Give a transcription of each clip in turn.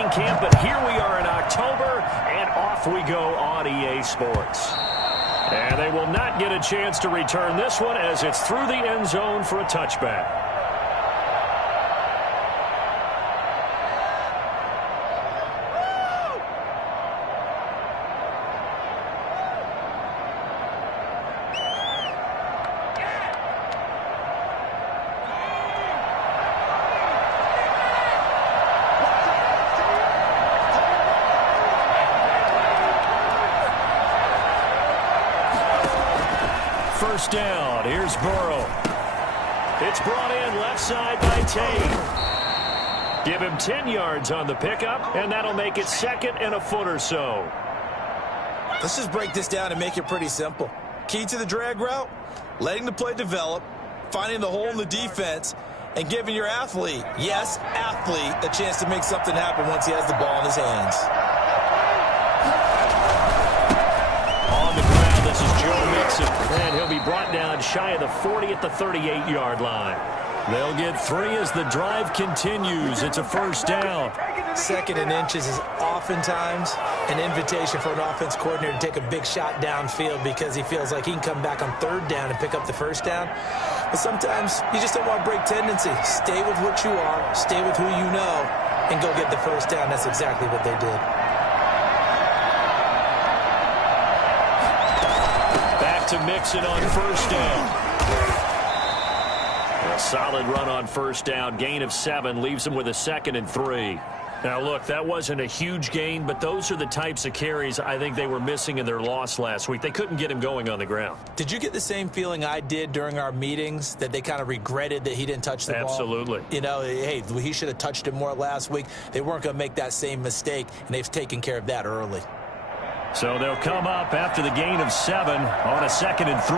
training camp, but here we are in October, and off we go on EA Sports. And they will not get a chance to return this one as it's through the end zone for a touchback. First down. Here's Burrow. It's brought in left side by Tate. Give him 10 yards on the pickup, and that'll make it 2nd and a foot or so. Let's just break this down and make it pretty simple. Key to the drag route, letting the play develop, finding the hole in the defense, and giving your athlete, yes, athlete, a chance to make something happen once he has the ball in his hands. On the ground, this is Joe Mixon, and he'll be brought down shy of the 40 at the 38-yard line. They'll get 3 as the drive continues. It's a first down. 2nd and inches is oftentimes an invitation for an offense coordinator to take a big shot downfield because he feels like he can come back on 3rd down and pick up the first down. But sometimes you just don't want to break tendency. Stay with what you are, stay with who you know, and go get the first down. That's exactly what they did. Back to Mixon on first down. A solid run on first down. Gain of 7 leaves him with a 2nd and 3. Now, look, that wasn't a huge gain, but those are the types of carries I think they were missing in their loss last week. They couldn't get him going on the ground. Did you get the same feeling I did during our meetings, that they kind of regretted that he didn't touch the ball? Absolutely. You know, hey, he should have touched it more last week. They weren't going to make that same mistake, and they've taken care of that early. So they'll come up after the gain of 7 on a 2nd and 3.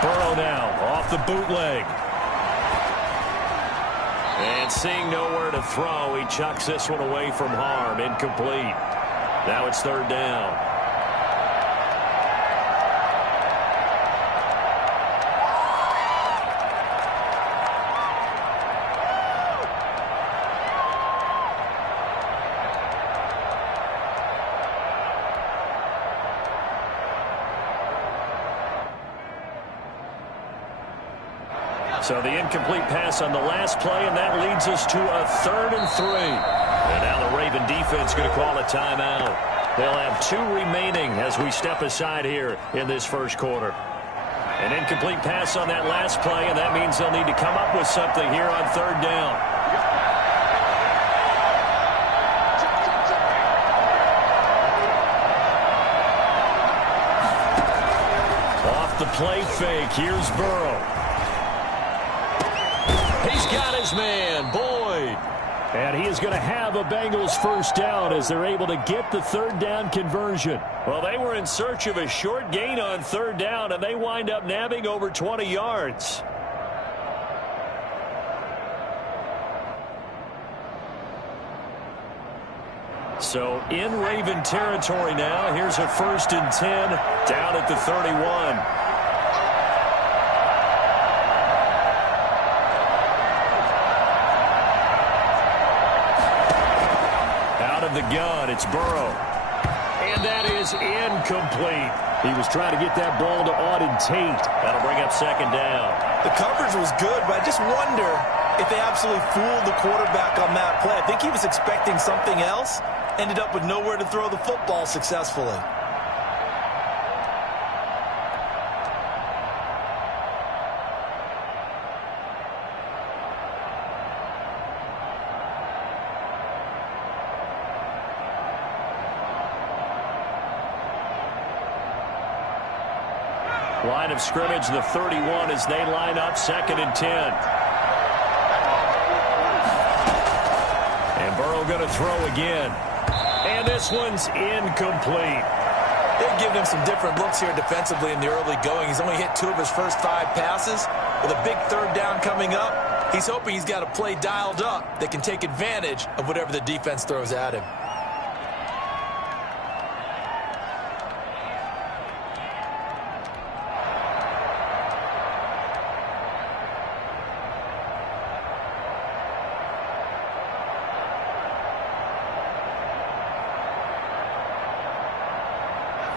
Burrow now off the bootleg. And seeing nowhere to throw, he chucks this one away from harm. Incomplete. Now it's 3rd down. So the incomplete pass on the last play, and that leads us to a 3rd and 3. And now the Raven defense going to call a timeout. They'll have 2 remaining as we step aside here in this first quarter. An incomplete pass on that last play, and that means they'll need to come up with something here on 3rd down. Off the play fake, here's Burrow. He's got his man, Boyd. And he is going to have a Bengals first down as they're able to get the 3rd down conversion. Well, they were in search of a short gain on 3rd down, and they wind up nabbing over 20 yards. So in Raven territory now, here's a 1st and 10 down at the 31. The gun, it's Burrow. And that is incomplete. He was trying to get that ball to Auden Tate. That'll bring up 2nd down. The coverage was good, but I just wonder if they absolutely fooled the quarterback on that play. I think he was expecting something else, ended up with nowhere to throw the football successfully. Line of scrimmage, the 31 as they line up 2nd and 10. And Burrow going to throw again. And this one's incomplete. They've given him some different looks here defensively in the early going. He's only hit 2 of his first 5 passes. With a big 3rd down coming up, he's hoping he's got a play dialed up that can take advantage of whatever the defense throws at him.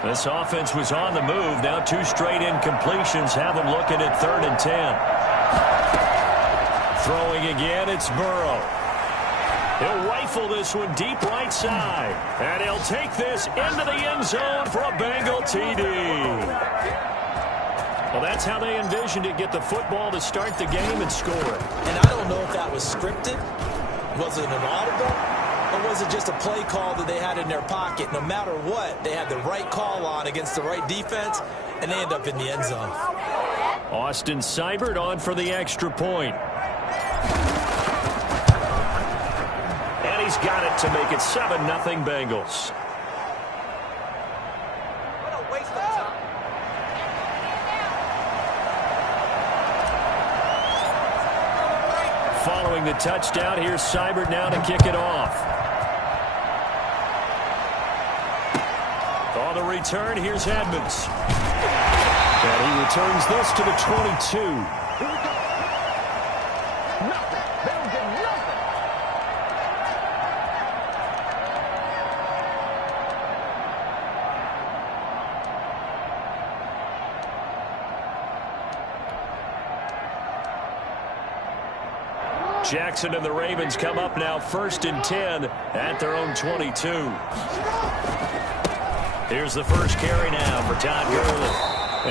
This offense was on the move. Now 2 straight incompletions have them looking at 3rd and 10. Throwing again, it's Burrow. He'll rifle this one deep right side. And he'll take this into the end zone for a Bengal TD. Well, that's how they envisioned it. Get the football to start the game and score it. And I don't know if that was scripted. Was it an audible? Or was it just a play call that they had in their pocket? No matter what, they had the right call on against the right defense, and they end up in the end zone. Austin Seibert on for the extra point. And he's got it to make it 7-0 Bengals. Following the touchdown, here's Seibert now to kick it off. On the return, here's Edmonds. And he returns this to the 22. Jackson and the Ravens come up now 1st and 10 at their own 22. Here's the first carry now for Todd Gurley.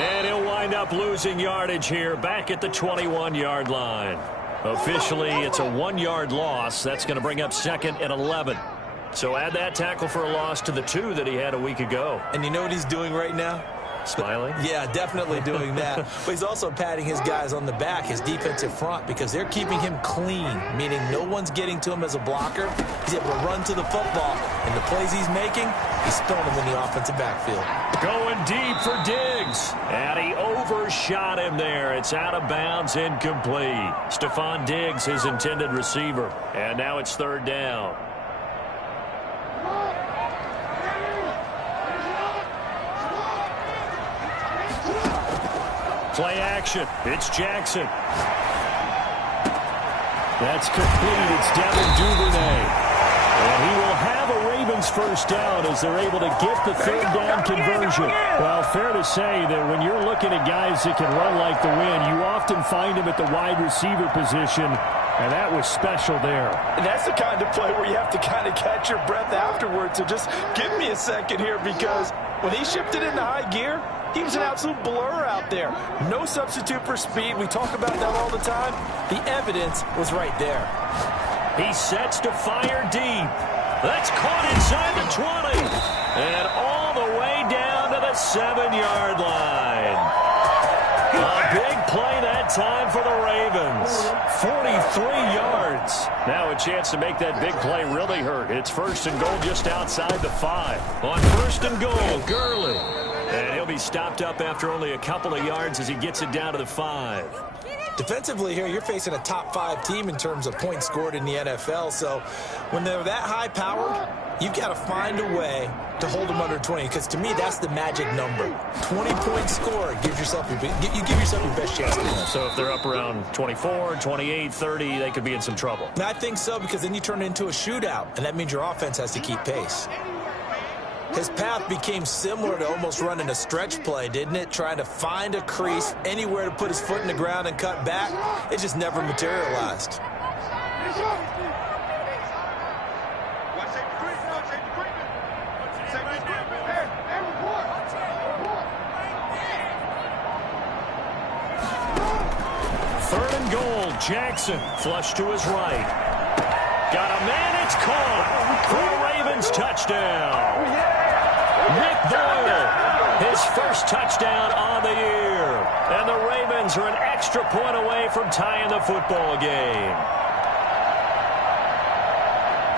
And he'll wind up losing yardage here back at the 21-yard line. Officially, it's a 1-yard loss. That's going to bring up 2nd and 11. So add that tackle for a loss to the 2 that he had a week ago. And you know what he's doing right now? Smiling? Yeah, definitely doing that. But he's also patting his guys on the back, his defensive front, because they're keeping him clean, meaning no one's getting to him as a blocker. He's able to run to the football. And the plays he's making, he's throwing them in the offensive backfield. Going deep for Diggs. And he overshot him there. It's out of bounds, incomplete. Stephon Diggs, his intended receiver. And now it's 3rd down. Play action. It's Jackson. That's complete. It's Devin Duvernay. And he will have a Ravens first down as they're able to get the 3rd down conversion. Well, fair to say that when you're looking at guys that can run like the wind, you often find them at the wide receiver position, and that was special there. And that's the kind of play where you have to kind of catch your breath afterwards. So just give me a second here, because when he shifted into high gear, he was an absolute blur out there. No substitute for speed. We talk about that all the time. The evidence was right there. He sets to fire deep. That's caught inside the 20. And all the way down to the 7-yard line. A big play that time for the Ravens. 43 yards. Now a chance to make that big play really hurt. It's 1st and goal just outside the 5. On 1st and goal, Gurley. And he'll be stopped up after only a couple of yards as he gets it down to the 5. Defensively here, you're facing a top 5 team in terms of points scored in the NFL. So when they're that high-powered, you've got to find a way to hold them under 20. Because to me, that's the magic number. 20-point score gives yourself you give yourself your best chance to win. So if they're up around 24, 28, 30, they could be in some trouble. And I think so, because then you turn it into a shootout, and that means your offense has to keep pace. His path became similar to almost running a stretch play, didn't it? Trying to find a crease, anywhere to put his foot in the ground and cut back. It just never materialized. Third and goal, Jackson, flush to his right. Got a man, it's caught for a Ravens touchdown. Nick Boyle, his first touchdown on the year. And the Ravens are an extra point away from tying the football game.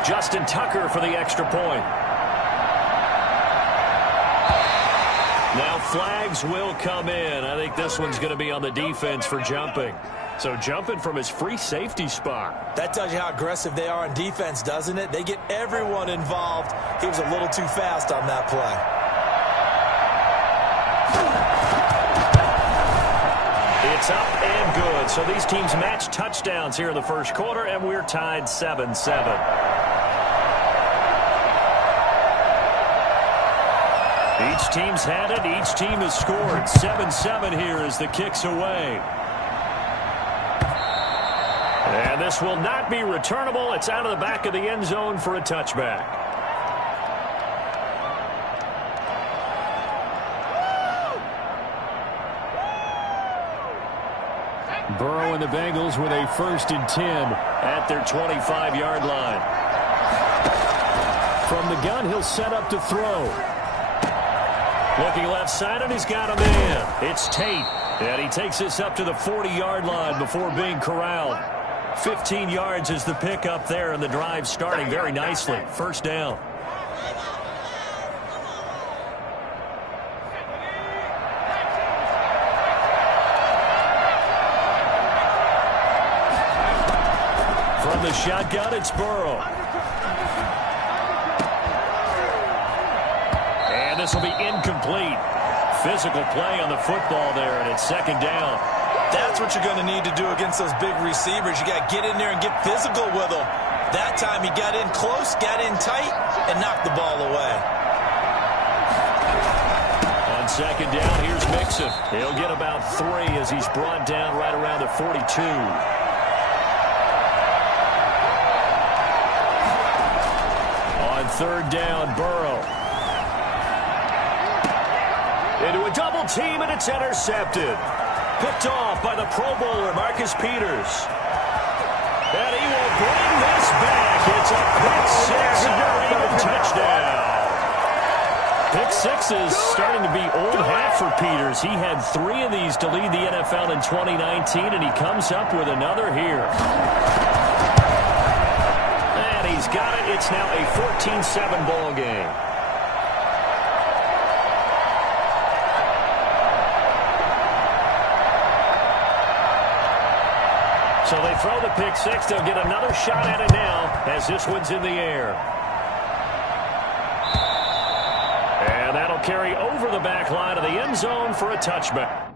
Justin Tucker for the extra point. Now flags will come in. I think this one's going to be on the defense for jumping. So jumping from his free safety spot. That tells you how aggressive they are on defense, doesn't it? They get everyone involved. He was a little too fast on that play. It's up and good. So these teams match touchdowns here in the first quarter, and we're tied 7-7. Each team's had it. Each team has scored. 7-7 here as the kick's away. And this will not be returnable. It's out of the back of the end zone for a touchback. Burrow and the Bengals with a 1st and 10 at their 25-yard line. From the gun, he'll set up to throw. Looking left side, and he's got a man. It's Tate, and he takes this up to the 40-yard line before being corralled. 15 yards is the pickup there, and the drive starting very nicely. 1st down. From the shotgun, it's Burrow. And this will be incomplete. Physical play on the football there, and it's 2nd down. That's what you're going to need to do against those big receivers. You got to get in there and get physical with them. That time he got in close, got in tight, and knocked the ball away. On 2nd down, here's Mixon. He'll get about 3 as he's brought down right around the 42. On 3rd down, Burrow. Into a double team, and it's intercepted. Picked off by the Pro Bowler, Marcus Peters. And he will bring this back. It's a pick 6 and a Raven touchdown. Pick 6 is starting to be old hat for Peters. He had 3 of these to lead the NFL in 2019, and he comes up with another here. And he's got it. It's now a 14-7 ball game. So they throw the pick 6. They'll get another shot at it now as this one's in the air. And that'll carry over the back line of the end zone for a touchback.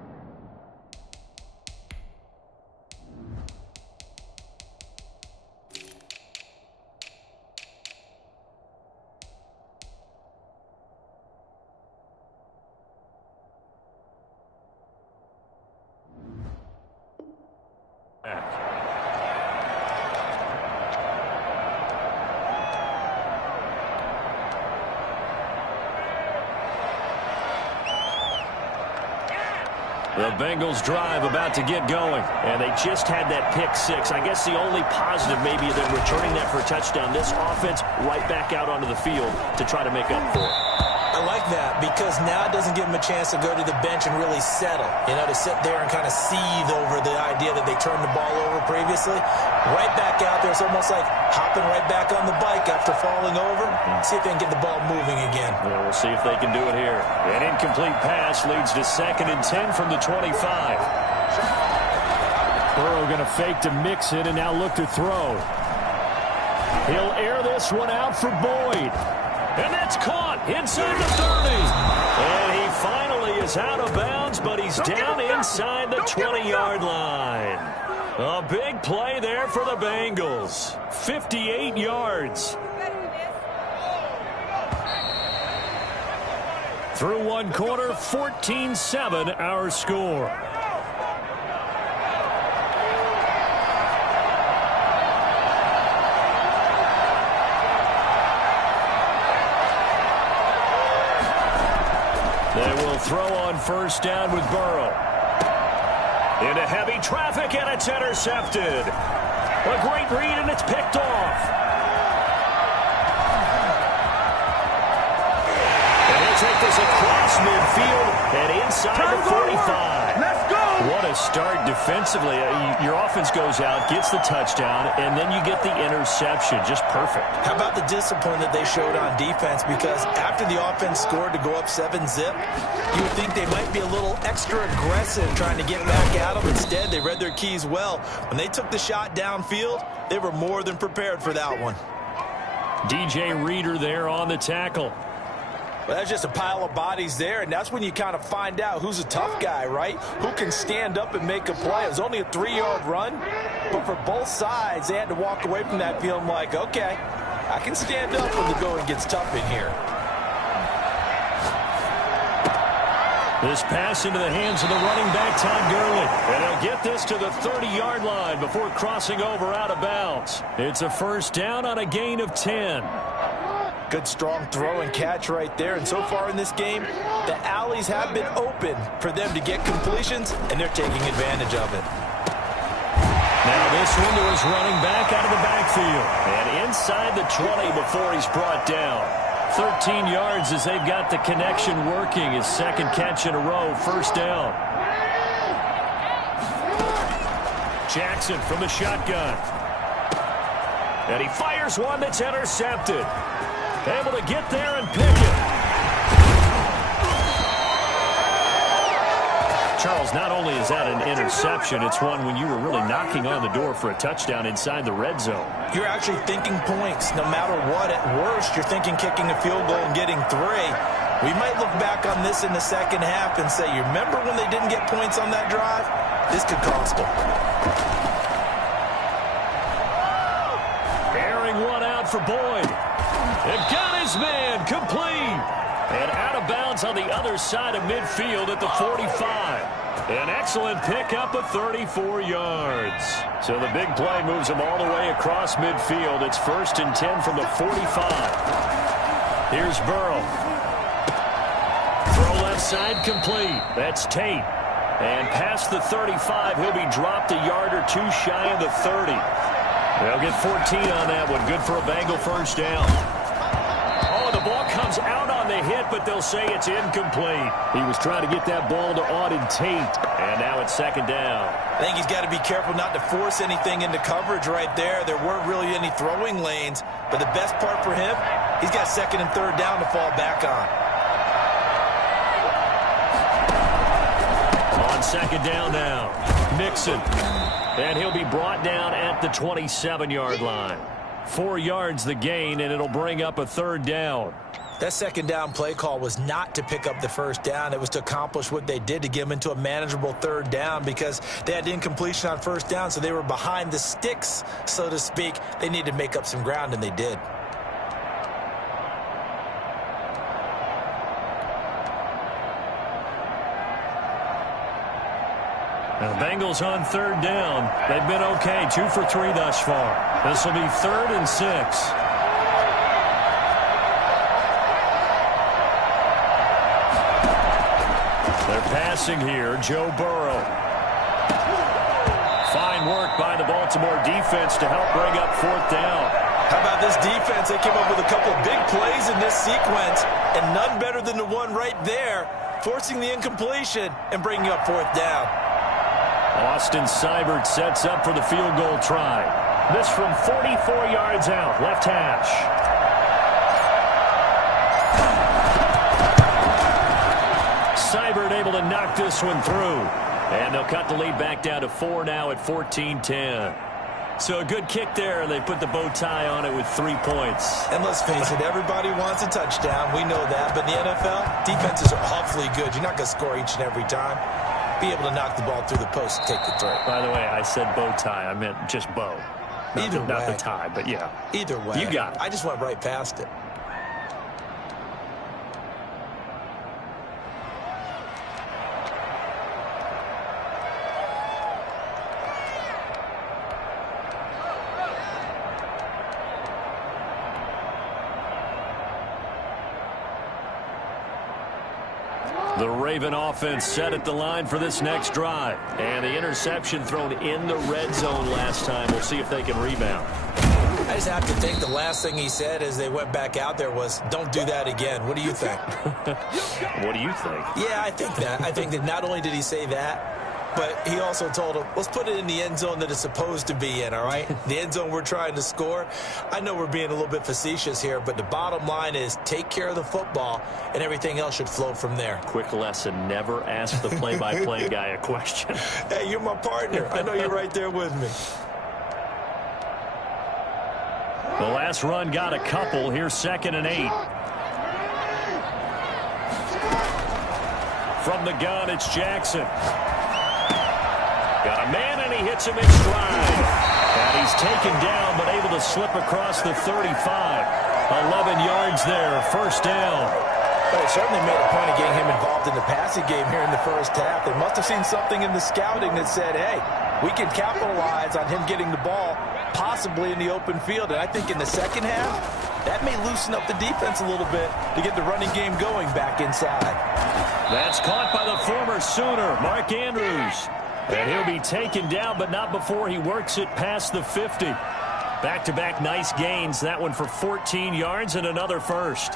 The Bengals drive about to get going, and they just had that pick 6. I guess the only positive maybe than returning that for a touchdown. This offense right back out onto the field to try to make up for it. I like that because now it doesn't give them a chance to go to the bench and really settle. You know, to sit there and kind of seethe over the idea that they turned the ball over previously. Right back out there. It's almost like hopping right back on the bike after falling over. See if they can get the ball moving again. Well, we'll see if they can do it here. An incomplete pass leads to 2nd and 10 from the 25. Burrow going to fake to Mixon and now look to throw. He'll air this one out for Boyd. And that's caught inside the 30. And he finally is out of bounds, but he's down inside the 20-yard line. A big play there for the Bengals. 58 yards. Through one quarter, 14-7 our score. They will throw on 1st down with Burrow. Into heavy traffic, and it's intercepted. A great read, and it's picked off. And he'll take this across midfield and inside the 45. Let's go! What a start defensively. Your offense goes out, gets the touchdown, and then you get the interception. Just perfect. How about the discipline that they showed on defense? Because after the offense scored to go up 7-zip, you would think they might be a little extra aggressive trying to get back at them. Instead, they read their keys well. When they took the shot downfield, they were more than prepared for that one. DJ Reader there on the tackle. Well, that's just a pile of bodies there, and that's when you kind of find out who's a tough guy, right? Who can stand up and make a play. It was only a 3-yard run, but for both sides, they had to walk away from that feeling like, okay, I can stand up when the going gets tough in here. This pass into the hands of the running back, Todd Gurley. And he'll get this to the 30-yard line before crossing over out of bounds. It's a first down on a gain of 10. Good strong throw and catch right there. And so far in this game, the alleys have been open for them to get completions, and they're taking advantage of it. Now this one to his running back out of the backfield. And inside the 20 before he's brought down. 13 yards as they've got the connection working. His second catch in a row, first down. Jackson from the shotgun. And he fires one that's intercepted. Able to get there and pick it. Charles, not only is that an interception, it's one when you were really knocking on the door for a touchdown inside the red zone. You're actually thinking points. No matter what, at worst, you're thinking kicking a field goal and getting 3. We might look back on this in the second half and say, you remember when they didn't get points on that drive? This could cost them. Airing one out for Boyd. It got his man complete. And out of bounds on the other side of midfield at the 45. An excellent pickup of 34 yards. So the big play moves him all the way across midfield. It's 1st and 10 from the 45. Here's Burrow. Throw left side complete. That's Tate. And past the 35, he'll be dropped a yard or 2 shy of the 30. They'll get 14 on that one. Good for a Bengal first down. Oh, the ball comes out on the hit, but they'll say it's incomplete. He was trying to get that ball to Auden Tate. And now it's second down. I think he's got to be careful not to force anything into coverage right there. There weren't really any throwing lanes. But the best part for him, he's got 2nd and 3rd down to fall back on. On second down now, Mixon. And he'll be brought down at the 27-yard line. 4 yards the gain, and it'll bring up a 3rd down. That second down play call was not to pick up the first down. It was to accomplish what they did to get them into a manageable 3rd down because they had incompletion on first down, so they were behind the sticks, so to speak. They needed to make up some ground, and they did. Now the Bengals on 3rd down. They've been okay, 2 for 3 thus far. This will be 3rd and 6. They're passing here, Joe Burrow. Fine work by the Baltimore defense to help bring up 4th down. How about this defense? They came up with a couple big plays in this sequence, and none better than the one right there, forcing the incompletion and bringing up 4th down. Austin Seibert sets up for the field goal try. This from 44 yards out, left hash. Seibert able to knock this one through. And they'll cut the lead back down to 4 now at 14-10. So a good kick there, and they put the bow tie on it with 3 points. And let's face it, everybody wants a touchdown. We know that. But in the NFL, defenses are awfully good. You're not going to score each and every time. Be able to knock the ball through the post and take the throw. By the way, I said bow tie. I meant just bow. Not the tie, but yeah. Either way. You got it. I just went right past it. The Raven offense set at the line for this next drive. And the interception thrown in the red zone last time. We'll see if they can rebound. I just have to think the last thing he said as they went back out there was, don't do that again. What do you think? What do you think? Yeah, I think that. I think that not only did he say that, but he also told him, let's put it in the end zone that it's supposed to be in, all right? The end zone we're trying to score. I know we're being a little bit facetious here, but the bottom line is take care of the football, and everything else should flow from there. Quick lesson, never ask the play-by-play guy a question. Hey, you're my partner. I know you're right there with me. The last run got a couple. Here's 2nd and 8. From the gun, it's Jackson. Got a man, and he hits him in stride. And he's taken down, but able to slip across the 35. 11 yards there, first down. But they certainly made a point of getting him involved in the passing game here in the first half. They must have seen something in the scouting that said, hey, we can capitalize on him getting the ball possibly in the open field. And I think in the second half, that may loosen up the defense a little bit to get the running game going back inside. That's caught by the former Sooner, Mark Andrews. And he'll be taken down, but not before he works it past the 50. Back-to-back nice gains. That one for 14 yards and another first.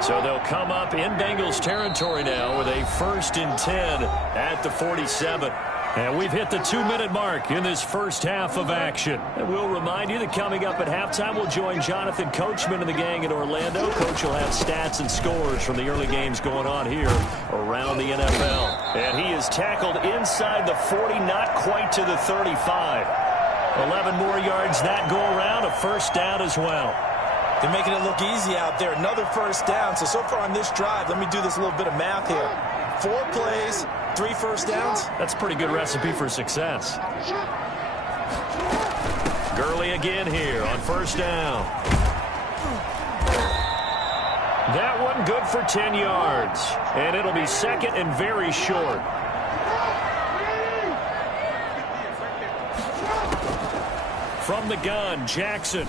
So they'll come up in Bengals territory now with a 1st and 10 at the 47. And we've hit the 2-minute mark in this first half of action. And we'll remind you that coming up at halftime, we'll join Jonathan Coachman and the gang in Orlando. Coach will have stats and scores from the early games going on here around the NFL. And he is tackled inside the 40, not quite to the 35. 11 more yards that go around, a first down as well. They're making it look easy out there. Another first down. So far on this drive, let me do this little bit of math here. 4 plays, 3 first downs. That's a pretty good recipe for success. Gurley again here on first down. That one good for 10 yards. And it'll be second and very short. From the gun, Jackson.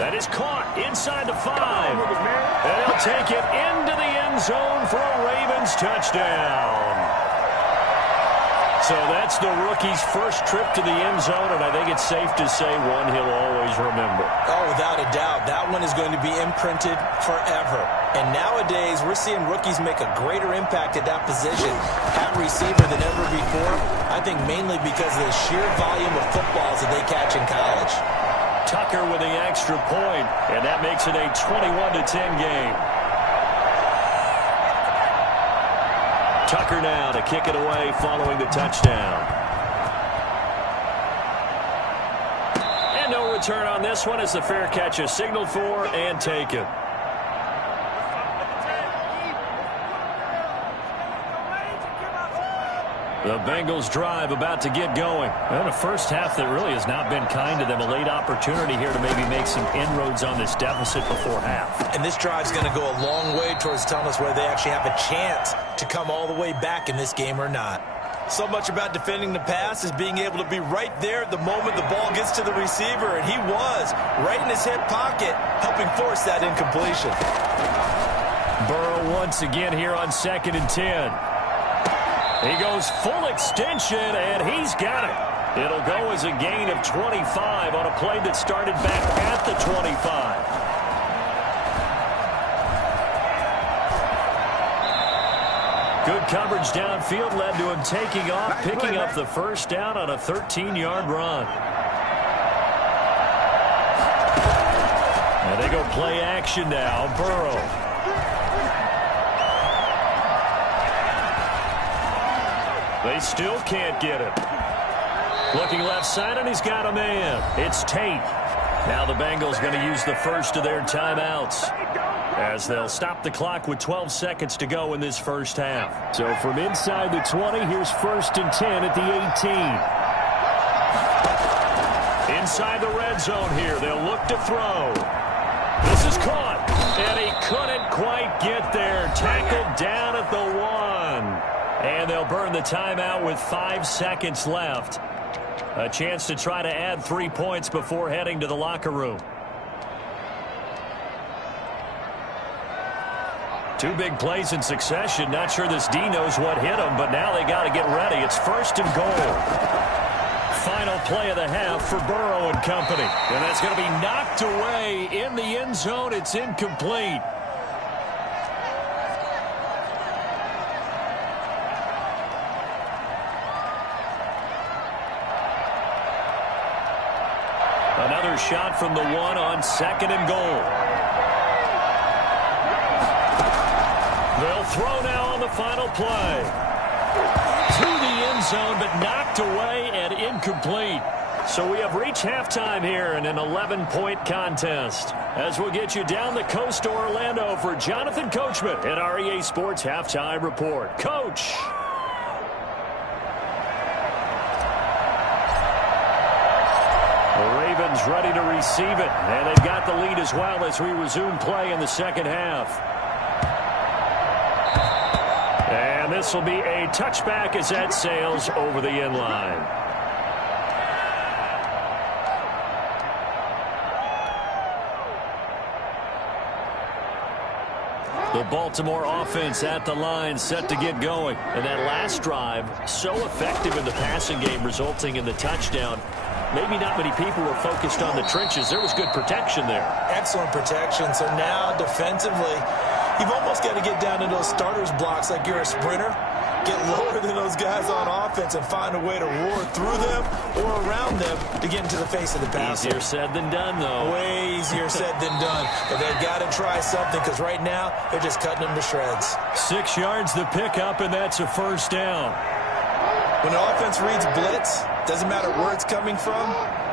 That is caught inside the 5. And they'll take it into the end zone for a Ravens touchdown. So that's the rookie's first trip to the end zone, and I think it's safe to say one he'll always remember. Oh, without a doubt. That one is going to be imprinted forever. And nowadays, we're seeing rookies make a greater impact at that position at receiver than ever before. I think mainly because of the sheer volume of footballs that they catch in college. Tucker with the extra point, and that makes it a 21-10 game. Tucker now to kick it away following the touchdown. And no return on this one as the fair catch is signaled for and taken. The Bengals drive about to get going. And a first half that really has not been kind to them. A late opportunity here to maybe make some inroads on this deficit before half. And this drive's going to go a long way towards telling us whether they actually have a chance to come all the way back in this game or not. So much about defending the pass is being able to be right there at the moment the ball gets to the receiver. And he was right in his hip pocket, helping force that incompletion. Burrow once again here on 2nd and 10. He goes full extension, and he's got it. It'll go as a gain of 25 on a play that started back at the 25. Good coverage downfield led to him taking off, picking up the first down on a 13-yard run. And they go play action now. Burrow. They still can't get him. Looking left side, and he's got a man. It's Tate. Now the Bengals going to use the first of their timeouts as they'll stop the clock with 12 seconds to go in this first half. So from inside the 20, here's 1st and 10 at the 18. Inside the red zone here, they'll look to throw. This is caught, and he couldn't quite get there. Tackled down at the 1. And they'll burn the timeout with 5 seconds left. A chance to try to add 3 points before heading to the locker room. 2 big plays in succession. Not sure this D knows what hit him, but now they got to get ready. It's 1st and goal. Final play of the half for Burrow and company. And that's going to be knocked away in the end zone. It's incomplete. Another shot from the 1 on 2nd and goal. They'll throw now on the final play. To the end zone, but knocked away and incomplete. So we have reached halftime here in an 11-point contest. As we'll get you down the coast to Orlando for Jonathan Coachman at our EA Sports Halftime Report. Coach. is ready to receive it. And they've got the lead as well as we resume play in the second half. And this will be a touchback as that sails over the end line. The Baltimore offense at the line, set to get going. And that last drive, so effective in the passing game, resulting in the touchdown. Maybe not many people were focused on the trenches. There was good protection there. Excellent protection. So now, defensively, you've almost got to get down to those starters blocks like you're a sprinter. Get lower than those guys on offense and find a way to roar through them or around them to get into the face of the passer. Easier said than done, though. Way easier said than done. But they've got to try something because right now they're just cutting them to shreds. 6 yards the pickup, and that's a first down. When an offense reads blitz, doesn't matter where it's coming from,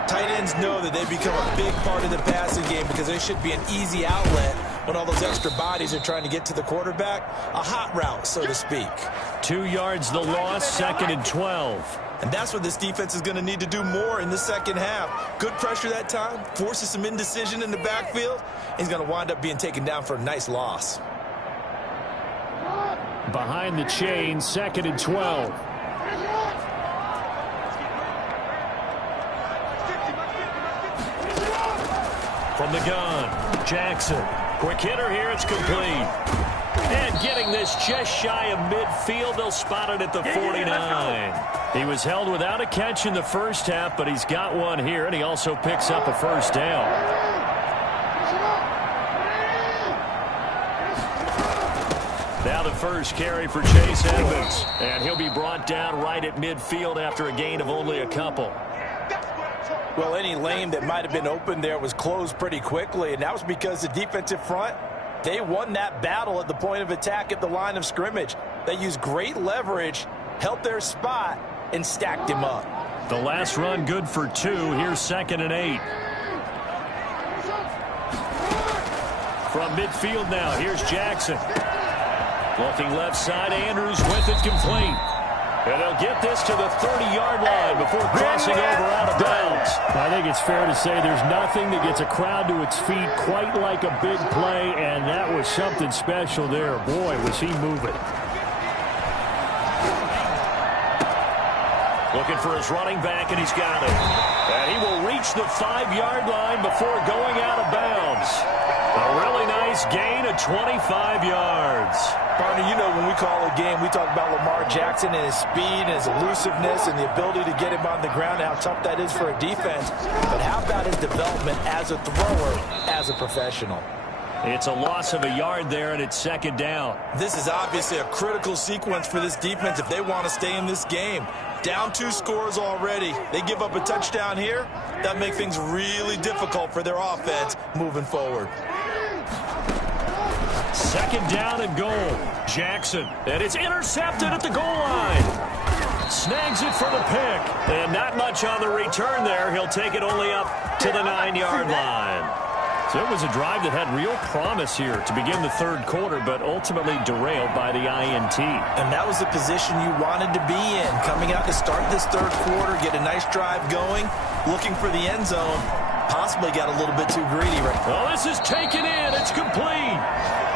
tight ends know that they become a big part of the passing game because there should be an easy outlet when all those extra bodies are trying to get to the quarterback. A hot route, so to speak. 2 yards the loss, 2nd and 12. And that's what this defense is going to need to do more in the second half. Good pressure that time, forces some indecision in the backfield. He's going to wind up being taken down for a nice loss. Behind the chain, 2nd and 12. From the gun, Jackson. Quick hitter here, it's complete. And getting this just shy of midfield, they'll spot it at the 49. He was held without a catch in the first half, but he's got one here, and he also picks up a first down. Now the first carry for Chase Edmonds, and he'll be brought down right at midfield after a gain of only a couple. Well, any lane that might have been open there was closed pretty quickly, and that was because the defensive front, they won that battle at the point of attack at the line of scrimmage. They used great leverage, held their spot, and stacked him up. The last run good for 2. Here's 2nd and 8. From midfield now, here's Jackson. Looking left side, Andrews with it complete. And they'll get this to the 30-yard line before crossing over out of bounds. I think it's fair to say there's nothing that gets a crowd to its feet quite like a big play, and that was something special there. Boy, was he moving. Looking for his running back, and he's got it. And he will reach the 5-yard line before going out of bounds. A really nice gain of 25 yards. Partner, you know when we call a game, we talk about Lamar Jackson and his speed and his elusiveness and the ability to get him on the ground and how tough that is for a defense. But how about his development as a thrower, as a professional? It's a loss of a yard there, and it's 2nd down. This is obviously a critical sequence for this defense if they want to stay in this game. Down 2 scores already. They give up a touchdown here. That makes things really difficult for their offense moving forward. 2nd down and goal. Jackson, and it's intercepted at the goal line. Snags it for the pick, and not much on the return there. He'll take it only up to the 9-yard line. So it was a drive that had real promise here to begin the 3rd quarter, but ultimately derailed by the INT. And that was the position you wanted to be in. Coming out to start this 3rd quarter, get a nice drive going, looking for the end zone. Possibly got a little bit too greedy right now. Well, this is taken in. It's complete.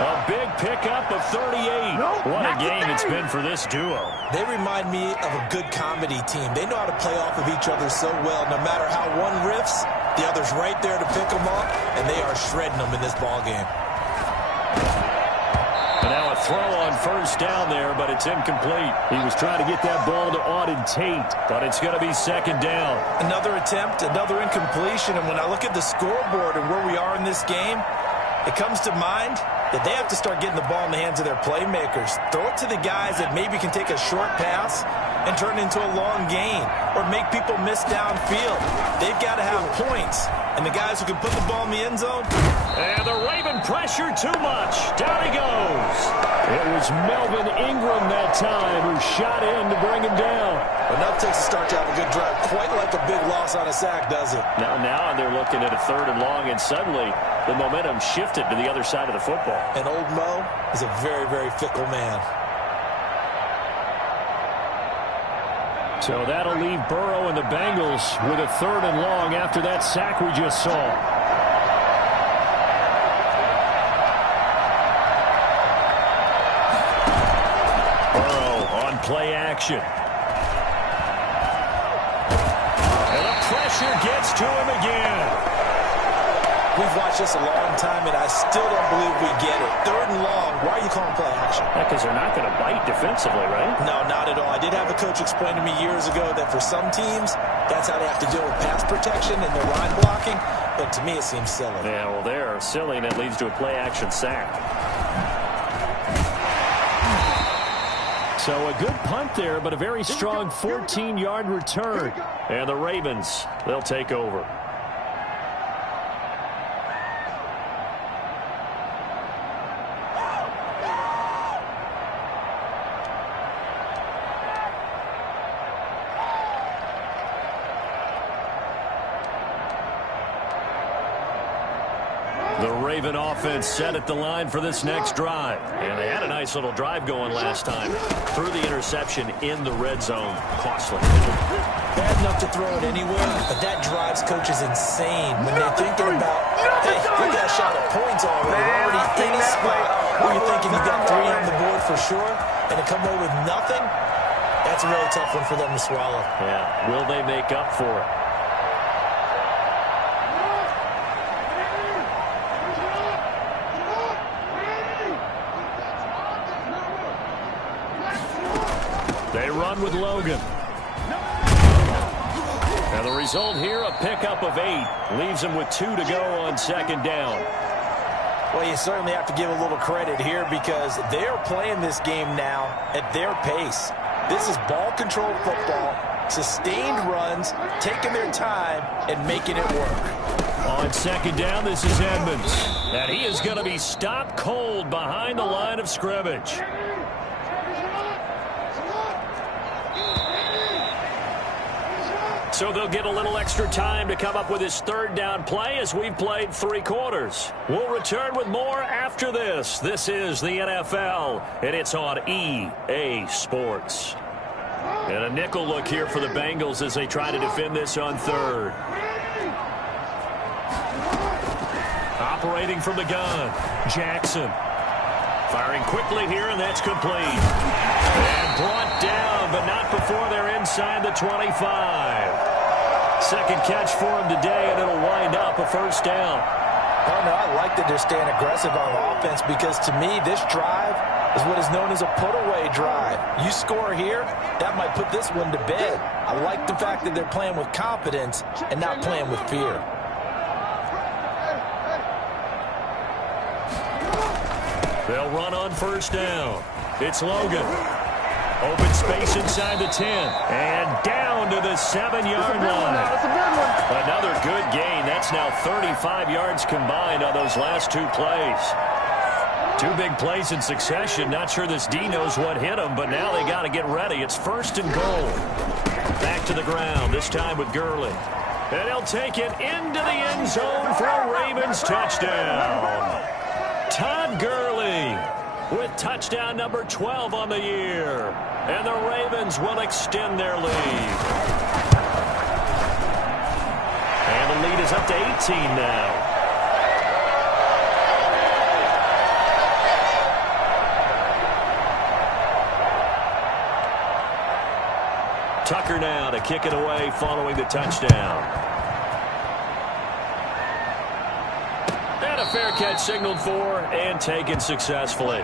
A big pickup of 38. What a game it's been for this duo. They remind me of a good comedy team. They know how to play off of each other so well. No matter how one riffs, the other's right there to pick them up, and they are shredding them in this ballgame. And now a throw on 1st down there, but it's incomplete. He was trying to get that ball to Auden Tate, but it's going to be 2nd down. Another attempt, another incompletion, and when I look at the scoreboard and where we are in this game, it comes to mind that they have to start getting the ball in the hands of their playmakers. Throw it to the guys that maybe can take a short pass and turn it into a long gain or make people miss downfield. They've got to have points. And the guys who can put the ball in the end zone. And the Raven pressure too much. Down he goes. It was Melvin Ingram that time who shot in to bring him down. Enough takes a start to have a good drive. Quite like a big loss on a sack, does it? Now they're looking at a 3rd and long, and suddenly the momentum shifted to the other side of the football. And old Mo is a very, very fickle man. So that'll leave Burrow and the Bengals with a 3rd and long after that sack we just saw. Burrow on play action. And the pressure gets to him again. We've watched this a long time, and I still don't believe we get it. 3rd and long, why are you calling play action? Because they're not going to bite defensively, right? No, not at all. I did have a coach explain to me years ago that for some teams, that's how they have to deal with pass protection and their line blocking. But to me, it seems silly. Yeah, well, they're silly, and that leads to a play action sack. So a good punt there, but a very strong 14-yard return. And the Ravens, they'll take over. The Raven offense set at the line for this next drive. And they had a nice little drive going last time. Threw the interception in the red zone. Costly. Bad enough to throw it anywhere, but that drives coaches insane when they're thinking about, hey, look at that shot at points already. We're already in a spot where you're thinking you got 3 on the board for sure, and to come away with nothing, that's a really tough one for them to swallow. Yeah, will they make up for it? They run with Logan. And the result here, a pickup of 8. Leaves them with 2 to go on 2nd down. Well, you certainly have to give a little credit here because they're playing this game now at their pace. This is ball-controlled football, sustained runs, taking their time, and making it work. On 2nd down, this is Edmonds. And he is going to be stopped cold behind the line of scrimmage. So they'll get a little extra time to come up with his 3rd down play as we've played 3 quarters. We'll return with more after this. This is the NFL, and it's on EA Sports. And a nickel look here for the Bengals as they try to defend this on 3rd. Operating from the gun, Jackson. Firing quickly here, and that's complete. And brought down, but not before they're inside the 25. 2nd catch for him today, and it'll wind up a 1st down. Oh, no, I like that they're staying aggressive on offense because, to me, this drive is what is known as a put-away drive. You score here, that might put this one to bed. I like the fact that they're playing with confidence and not playing with fear. They'll run on 1st down. It's Logan. Open space inside the 10. And down to the 7-yard line. Another good gain. That's now 35 yards combined on those last 2 plays. 2 big plays in succession. Not sure this D knows what hit him, but now they got to get ready. It's 1st and goal. Back to the ground, this time with Gurley. And he'll take it into the end zone for a Ravens touchdown. Todd Gurley with touchdown number 12 on the year. And the Ravens will extend their lead. And the lead is up to 18 now. Tucker now to kick it away following the touchdown. And a fair catch signaled for and taken successfully.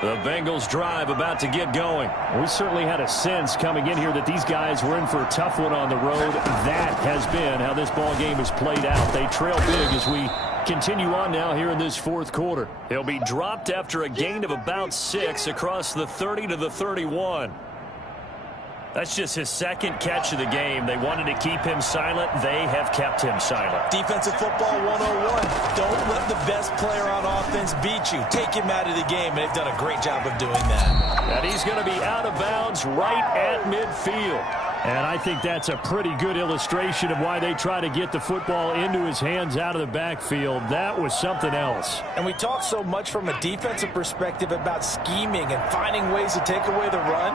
The Bengals drive about to get going. We certainly had a sense coming in here that these guys were in for a tough one on the road. That has been how this ball game has played out. They trail big as we continue on now here in this 4th quarter. He'll be dropped after a gain of about 6 across the 30 to the 31. That's just his 2nd catch of the game. They wanted to keep him silent. They have kept him silent. Defensive football 101. Don't let the best player on offense beat you. Take him out of the game, and they've done a great job of doing that. And he's going to be out of bounds right at midfield. And I think that's a pretty good illustration of why they try to get the football into his hands out of the backfield. That was something else. And we talk so much from a defensive perspective about scheming and finding ways to take away the run.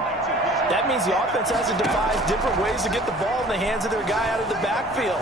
That means the offense has to devise different ways to get the ball in the hands of their guy out of the backfield.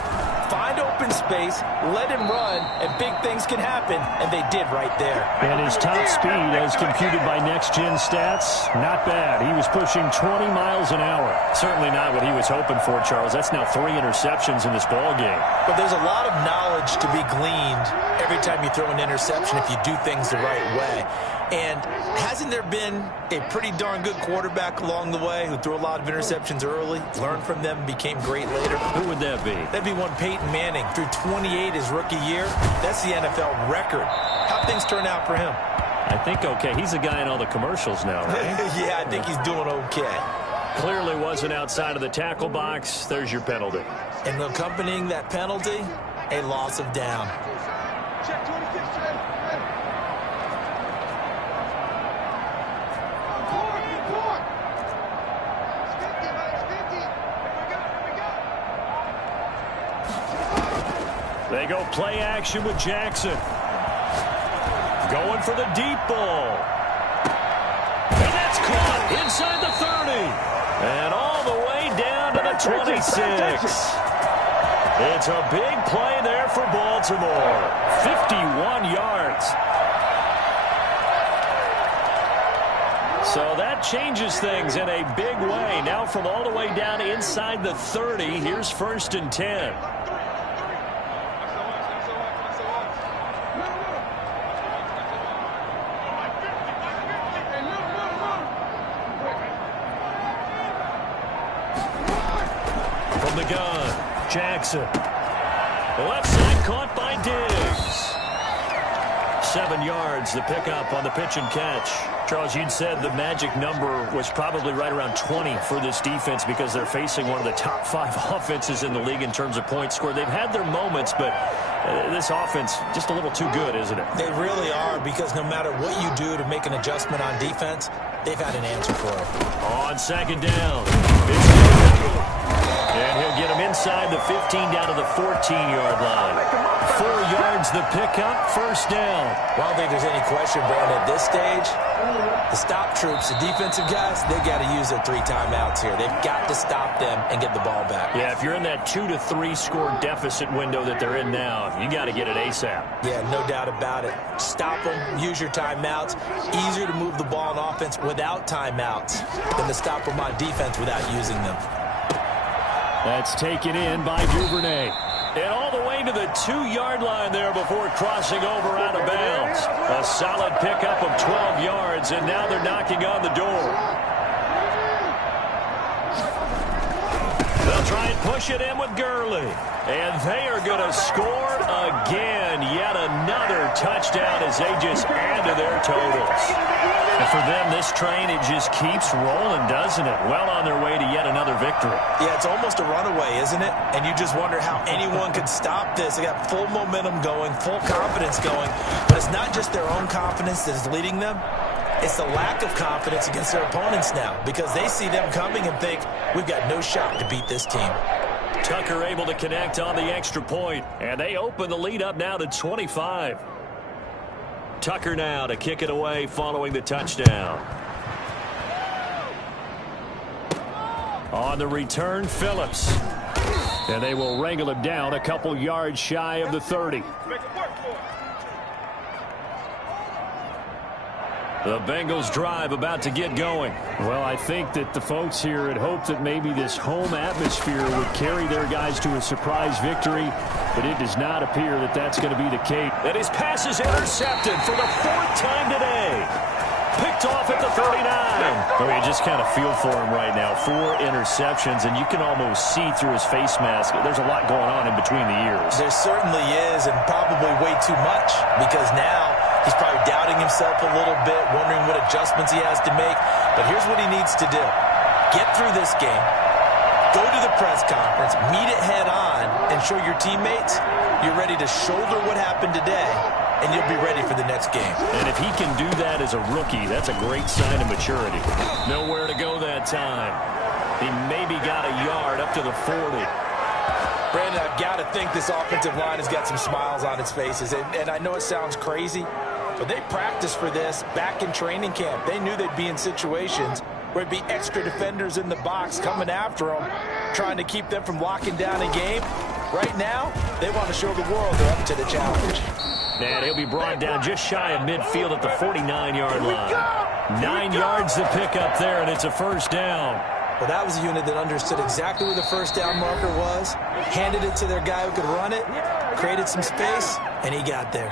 Find open space, let him run, and big things can happen, and they did right there. And his top speed, as computed by Next Gen Stats, not bad. He was pushing 20 miles an hour. Certainly not what he was hoping for, Charles. That's now 3 interceptions in this ball game. But there's a lot of knowledge to be gleaned every time you throw an interception if you do things the right way. And hasn't there been a pretty darn good quarterback along the way who threw a lot of interceptions early, learned from them, became great later? Who would that be? That'd be one Peyton Manning. Threw 28 his rookie year. That's the NFL record. How'd things turn out for him? I think okay. He's a guy in all the commercials now, right? Yeah, I think he's doing okay. Clearly wasn't outside of the tackle box. There's your penalty. And accompanying that penalty, a loss of down. They go play action with Jackson. Going for the deep ball. And that's caught inside the 30. And all the way down to the 26. It's a big play there for Baltimore. 51 yards. So that changes things in a big way. Now from all the way down inside the 30, here's 1st and 10. The gun, Jackson. Left side caught by Diggs. 7 yards, the pickup on the pitch and catch. Charles, you'd said the magic number was probably right around 20 for this defense because they're facing one of the top 5 offenses in the league in terms of points scored. They've had their moments, but this offense just a little too good, isn't it? They really are, because no matter what you do to make an adjustment on defense, they've had an answer for it. On 2nd down, it's and he'll get him inside the 15 down to the 14-yard line. 4 yards the pickup, 1st down. Well, I don't think there's any question, Brandon, at this stage, the stop troops, the defensive guys, they got to use their 3 timeouts here. They've got to stop them and get the ball back. Yeah, if you're in that 2 to 3 score deficit window that they're in now, you got to get it ASAP. Yeah, no doubt about it. Stop them, use your timeouts. Easier to move the ball on offense without timeouts than to stop them on defense without using them. That's taken in by Duvernay. And all the way to the 2-yard line there before crossing over out of bounds. A solid pickup of 12 yards, and now they're knocking on the door. They'll try and push it in with Gurley. And they are going to score again. Yet another touchdown as they just add to their totals. And for them, this train, it just keeps rolling, doesn't it? Well on their way to yet another victory. Yeah, it's almost a runaway, isn't it? And you just wonder how anyone could stop this. They got full momentum going, full confidence going. But it's not just their own confidence that is leading them. It's the lack of confidence against their opponents now, because they see them coming and think, we've got no shot to beat this team. Tucker able to connect on the extra point, and they open the lead up now to 25. Tucker now to kick it away following the touchdown. On the return, Phillips. And they will wrangle him down a couple yards shy of the 30. The Bengals drive about to get going. Well, I think that the folks here had hoped that maybe this home atmosphere would carry their guys to a surprise victory, but it does not appear that that's going to be the case. And his pass is intercepted for the 4th time today. Picked off at the 39. Oh, you just kind of feel for him right now. 4 interceptions, and you can almost see through his face mask. There's a lot going on in between the ears. There certainly is, and probably way too much, because now he's probably doubting himself a little bit, wondering what adjustments he has to make. But here's what he needs to do. Get through this game. Go to the press conference, meet it head on, and show your teammates you're ready to shoulder what happened today, and you'll be ready for the next game. And if he can do that as a rookie, that's a great sign of maturity. Nowhere to go that time. He maybe got a yard up to the 40. Brandon, I've got to think this offensive line has got some smiles on its faces. And I know it sounds crazy, but they practiced for this back in training camp. They knew they'd be in situations where it'd be extra defenders in the box coming after them, trying to keep them from locking down a game. Right now, they want to show the world they're up to the challenge. And he'll be brought down just shy of midfield at the 49-yard line. 9 yards to pick up there, and it's a first down. Well, that was a unit that understood exactly where the first down marker was, handed it to their guy who could run it, created some space, and he got there.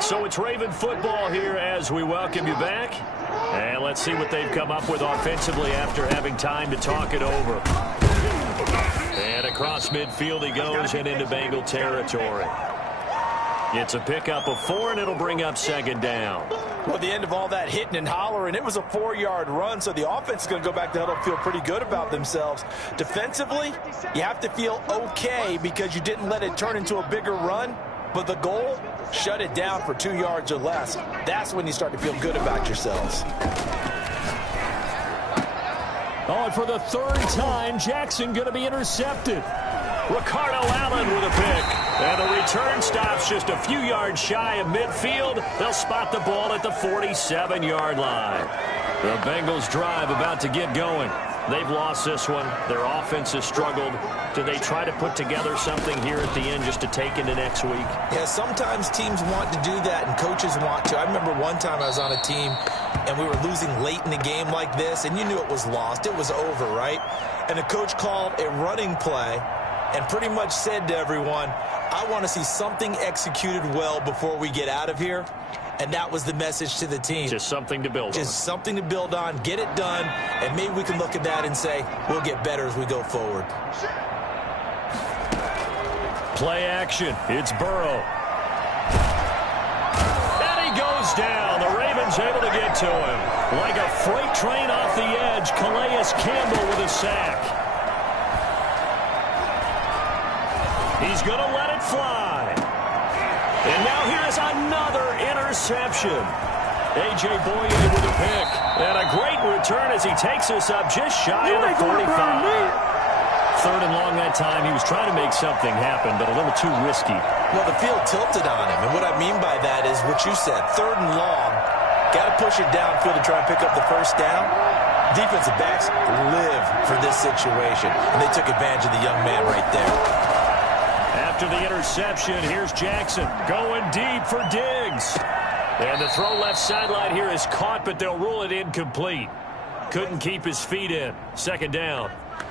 So it's Raven football here as we welcome you back. And let's see what they've come up with offensively after having time to talk it over. And across midfield he goes and into Bengal territory. It's a pickup of 4, and it'll bring up second down. Well, at the end of all that hitting and hollering, it was a 4-yard run, so the offense is going to go back to huddle and feel pretty good about themselves. Defensively, you have to feel okay because you didn't let it turn into a bigger run. But the goal, shut it down for 2 yards or less. That's when you start to feel good about yourselves. Oh, and for the 3rd time, Jackson going to be intercepted. Ricardo Allen with a pick. And the return stops just a few yards shy of midfield. They'll spot the ball at the 47-yard line. The Bengals drive about to get going. They've lost this one. Their offense has struggled. Do they try to put together something here at the end just to take into next week? Yeah, sometimes teams want to do that and coaches want to. I remember one time I was on a team and we were losing late in the game like this, and you knew it was lost. It was over, right? And the coach called a running play and pretty much said to everyone, I want to see something executed well before we get out of here. And that was the message to the team. Just something to build on. Just something to build on, get it done, and maybe we can look at that and say, we'll get better as we go forward. Play action. It's Burrow. And he goes down. The Ravens able to get to him. Like a freight train off the edge, Calais Campbell with a sack. He's going to let it fly. And now here is another interception. A.J. Boye with a pick. And a great return as he takes us up just shy of the 45. 3rd and long that time. He was trying to make something happen, but a little too risky. Well, the field tilted on him. And what I mean by that is what you said. 3rd and long. Got to push it downfield to try and pick up the first down. Defensive backs live for this situation. And they took advantage of the young man right there. After the interception, here's Jackson going deep for Diggs. And the throw left sideline here is caught, but they'll rule it incomplete. Couldn't keep his feet in. 2nd down.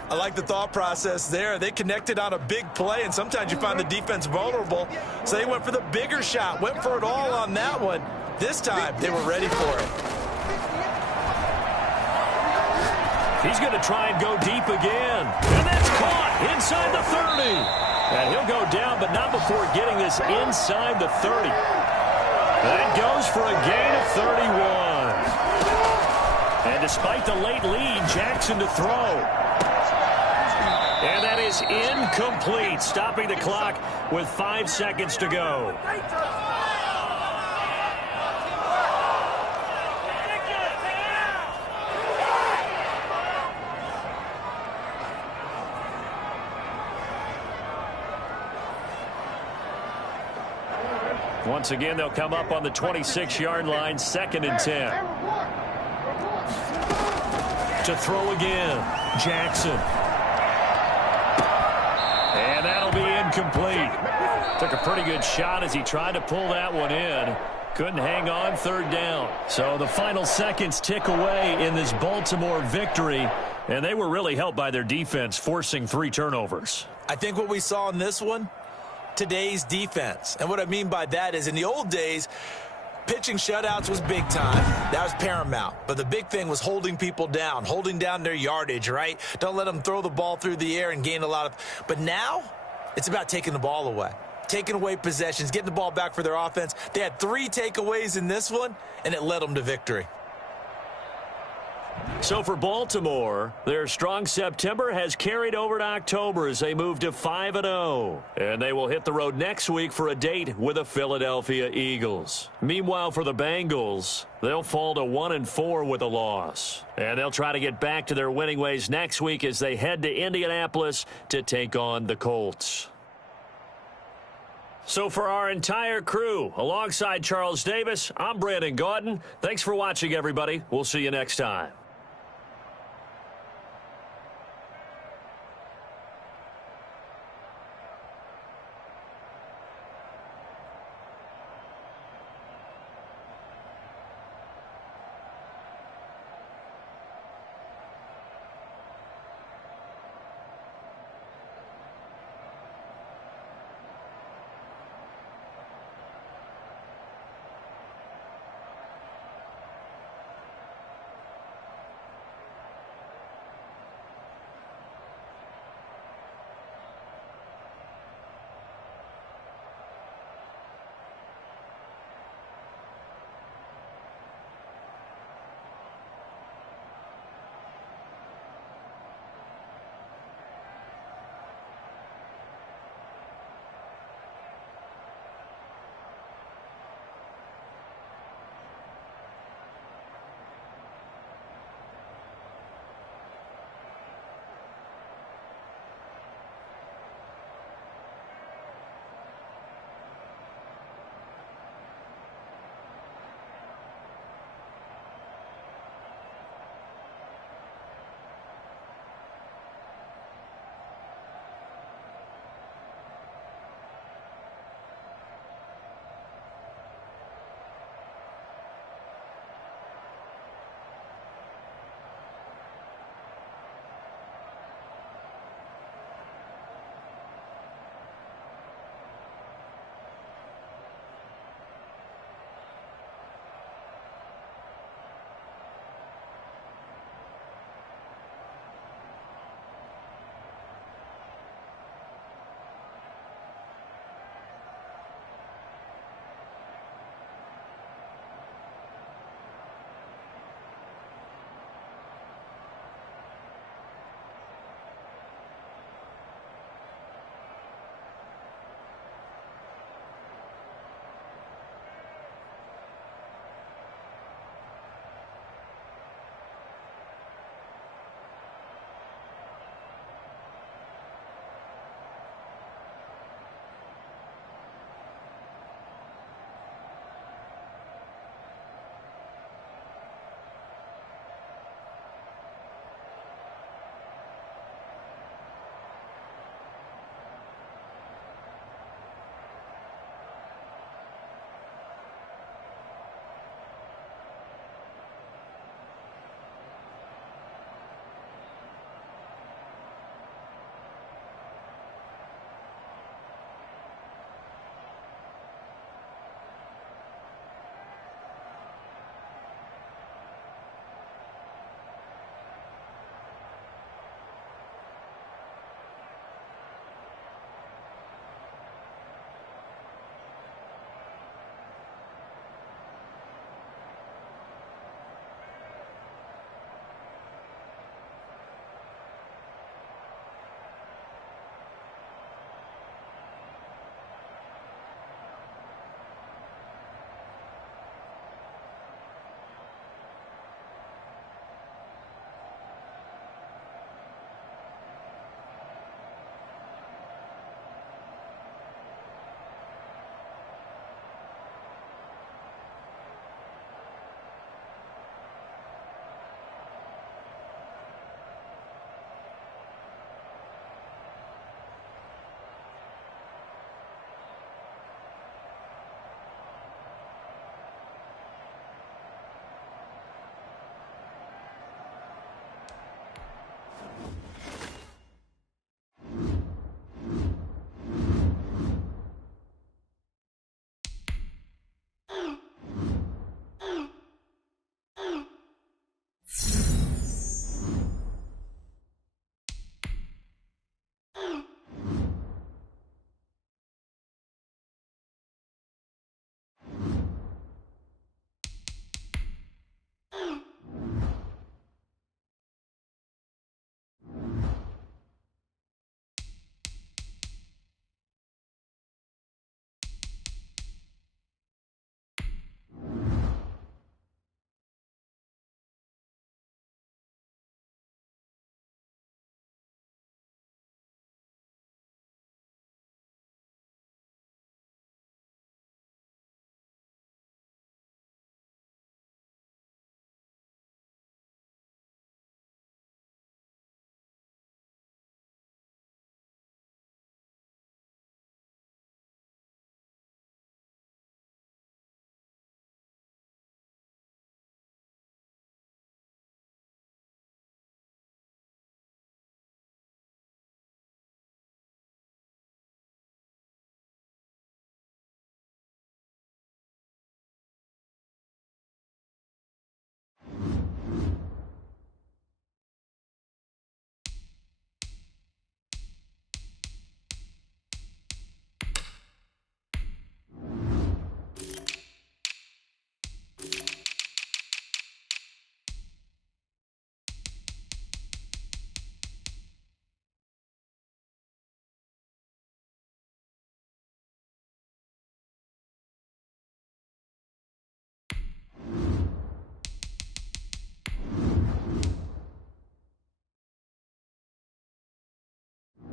I like the thought process there. They connected on a big play, and sometimes you find the defense vulnerable. So they went for the bigger shot, went for it all on that one. This time, they were ready for it. He's going to try and go deep again. And that's caught inside the 30. And he'll go down, but not before getting this inside the 30. That goes for a gain of 31. And despite the late lead, Jackson to throw. And that is incomplete, stopping the clock with 5 seconds to go. Once again, they'll come up on the 26-yard line, 2nd and 10. To throw again, Jackson. And that'll be incomplete. Took a pretty good shot as he tried to pull that one in. Couldn't hang on, 3rd down. So the final seconds tick away in this Baltimore victory. And they were really helped by their defense, forcing 3 turnovers. I think what we saw in this one, today's defense. And what I mean by that is in the old days, pitching shutouts was big time. That was paramount. But the big thing was holding people down, holding down their yardage, right? Don't let them throw the ball through the air and gain a lot of... But now, it's about taking the ball away. Taking away possessions, getting the ball back for their offense. They had 3 takeaways in this one, and it led them to victory. So for Baltimore, their strong September has carried over to October as they move to 5-0. And they will hit the road next week for a date with the Philadelphia Eagles. Meanwhile, for the Bengals, they'll fall to 1-4 with a loss. And they'll try to get back to their winning ways next week as they head to Indianapolis to take on the Colts. So for our entire crew, alongside Charles Davis, I'm Brandon Gaudin. Thanks for watching, everybody. We'll see you next time.